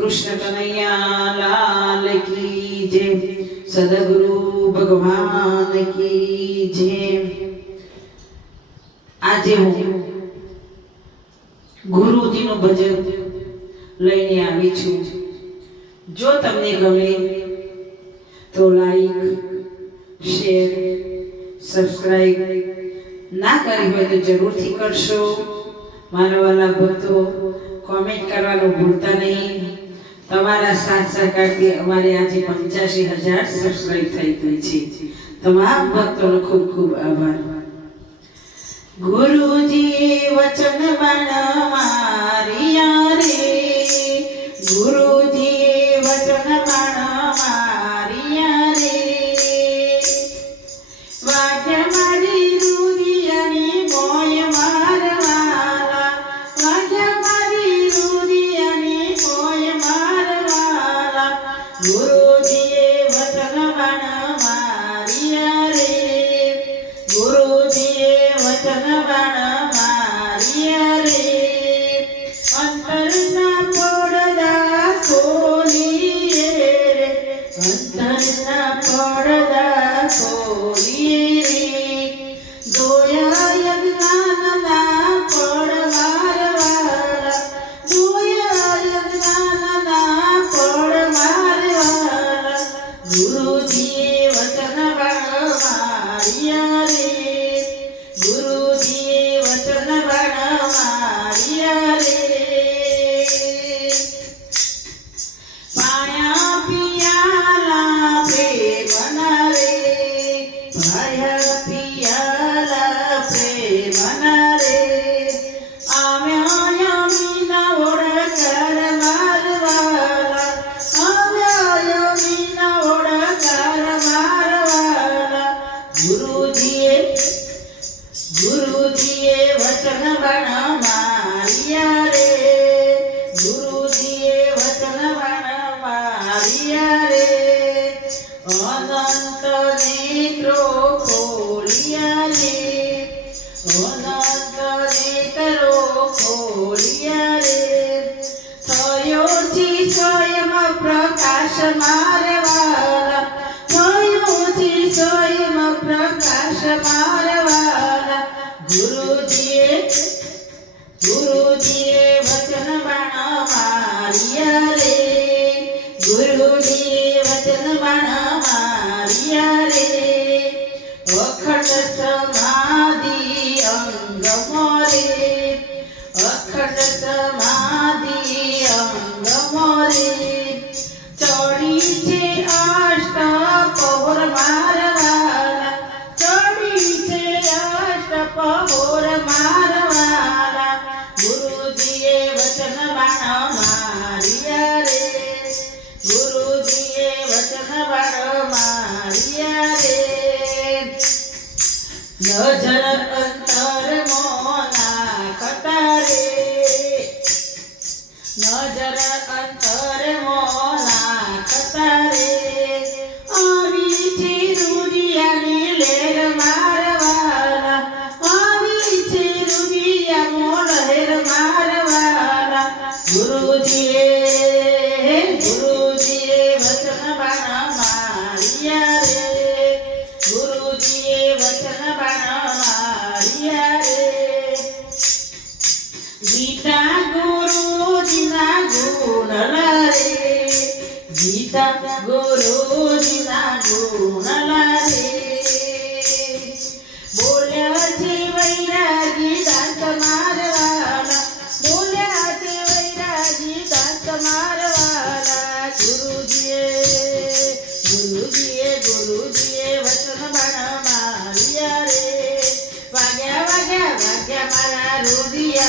કૃષ્ણ કનૈયા, લાલ કી જય. સદગુરુ ભગવાન કી જય. આજે હું ગુરુજીનું ભજન લઈને આવી છું. જો તમને ગમે તો લાઈક શેર સબસ્ક્રાઈબ ના કરી હોય તો જરૂરથી કરશો. મારા વાલા ભક્તો કોમેન્ટ કરવાનું ભૂલતા નહીં. તમારા સાથ સહકારથી અમારે આજે પંચ્યાસી હજાર સબસ્ક્રાઈબ થઈ ગઈ છે. તમામ ભક્તોનો ખૂબ ખૂબ આભાર. ગુરુજી વચન બન મારિયા રે ગુરુજી ગુરુજીએ ગુરુજીએ વચન બણ મારિયા રે. ગુરુજીએ વચન બણ મારિયા રે. અનંત નેત્રો ખોલિયા રે. અનંત નેત્રો મારિયા રે ગુરુજીએ વચન બાણ મારિયા રે અખંડ સમાધિ અંગ મોરે અખંડ સમાધિ અંગ મોરે ચડી છે અષ્ટ પહોર મારવાલા ચડી છે અષ્ટ પહોર મારવાલા નજર અંતર મોના કતારે નજર અંતર મારિયા રે ગીતા ગુરુજીના ગુણ લારે ગીતા ગુરુજીના ರುದಿಯ